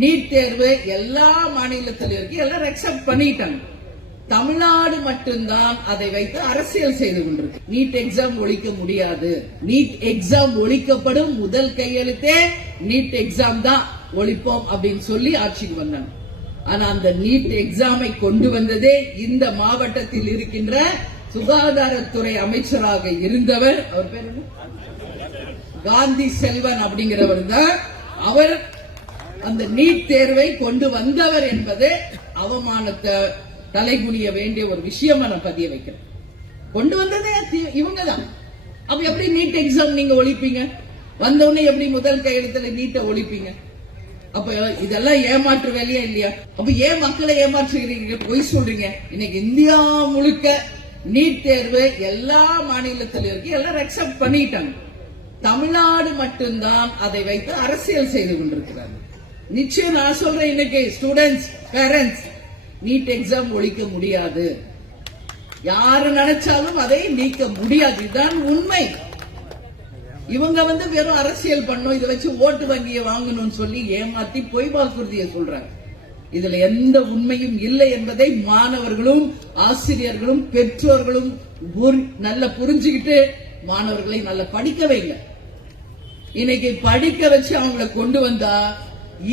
NEET தேர்வு எல்லா மாநிலத்திலும் இருக்கு, எல்லாரும் அக்செப்ட் பண்ணிட்டாங்க. தமிழ்நாடு மட்டும்தான் அதை வைத்து அரசியல் செய்து கொண்டிருக்கு. நீட் எக்ஸாம் ஒழிக்க முடியாது. நீட் எக்ஸாம் ஒழிக்கப்படும் முதல் கையெழுத்தே நீட் எக்ஸாம் தான் ஒழிப்போம் அப்படின்னு சொல்லி ஆட்சிக்கு வந்தாங்க. ஆனா அந்த நீட் எக்ஸாமை கொண்டு வந்ததே இந்த மாவட்டத்தில் இருக்கின்ற சுகாதாரத்துறை அமைச்சராக இருந்தவர், அவர் பேர் காந்தி செல்வன் அப்படிங்கிறவர் தான். அவர் அந்த நீட் தேர்வை கொண்டு வந்தவர் என்பது அவமானத்தை தலைகுனிய வேண்டிய ஒரு விஷயமா நான் பதிய வைக்கிறேன். கொண்டு வந்ததே இவங்க தான். அப்ப எப்படி நீட் எக்ஸாம் நீங்க ஒழிப்பீங்க? வந்தவொடனே எப்படி முதல் கையெழுத்துல நீட்டை ஒழிப்பீங்க? அப்ப இதெல்லாம் ஏமாற்று வேலையா இல்லையா? அப்ப ஏன் மக்களை ஏமாற்றுகிறீங்க, பொய் சொல்றீங்க? இன்னைக்கு இந்தியா முழுக்க நீட் தேர்வு எல்லா மாநிலத்திலும் இருக்கு, எல்லாரும் அக்செப்ட் பண்ணிட்டாங்க. தமிழ்நாடு மட்டும்தான் அதை வைத்து அரசியல் செய்து கொண்டிருக்கிறாங்க. நிச்சயம் நான் சொல்றேன், இன்னைக்கு ஸ்டூடெண்ட்ஸ், பேரண்ட்ஸ், நீட் எக்ஸாம் ஒழிக்க முடியாது. யாரு நினைச்சாலும் அதை நீக்க முடியாது. இதுதான் உண்மை. இவங்க வெறும் அரசியல் பண்ணும், இதை வச்சு ஓட்டு வங்கியை வாங்கணும்னு சொல்லி ஏமாத்தி பொய் வாக்குறுதியை சொல்றாங்க. இதுல எந்த உண்மையும் இல்லை என்பதை மாணவர்களும் ஆசிரியர்களும் பெற்றோர்களும் நல்ல புரிஞ்சுக்கிட்டு மாணவர்களை நல்ல படிக்க வைங்க. இன்னைக்கு படிக்க வச்சு அவங்களை கொண்டு வந்தா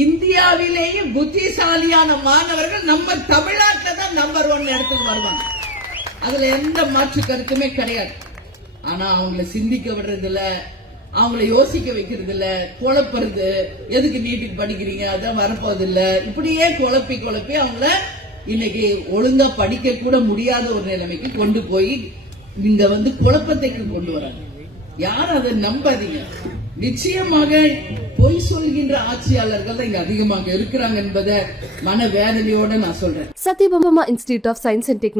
இந்தியாவிலேயே புத்திசாலியான மாணவர்கள் நம்ம தமிழ்நாட்டில் தான் நம்பர் 1 இடத்துக்கு வருவாங்க. அதுல எந்த மாற்று கருத்துமே கிடையாது. ஆனா அவங்களை சிந்திக்க விடுறது இல்ல, அவங்களை யோசிக்க வைக்கிறது இல்ல, குழப்பறது. எதுக்கு நீட்டுக்கு படிக்கிறீங்க, அதான் வரப்போது இல்ல, இப்படியே குழப்பி அவங்கள இன்னைக்கு ஒழுங்கா படிக்க கூட முடியாத ஒரு நிலைமைக்கு கொண்டு போய் இங்க குழப்பத்தை கொண்டு வராங்க. யாரும் அதை நம்பாதீங்க. நிச்சயமாக பொய் சொல்கின்ற ஆட்சியாளர்கள் தான் இங்க அதிகமாக இருக்கிறாங்க என்பதை மன வேதனையோட நான் சொல்றேன். Sathyabama Institute of Science and technology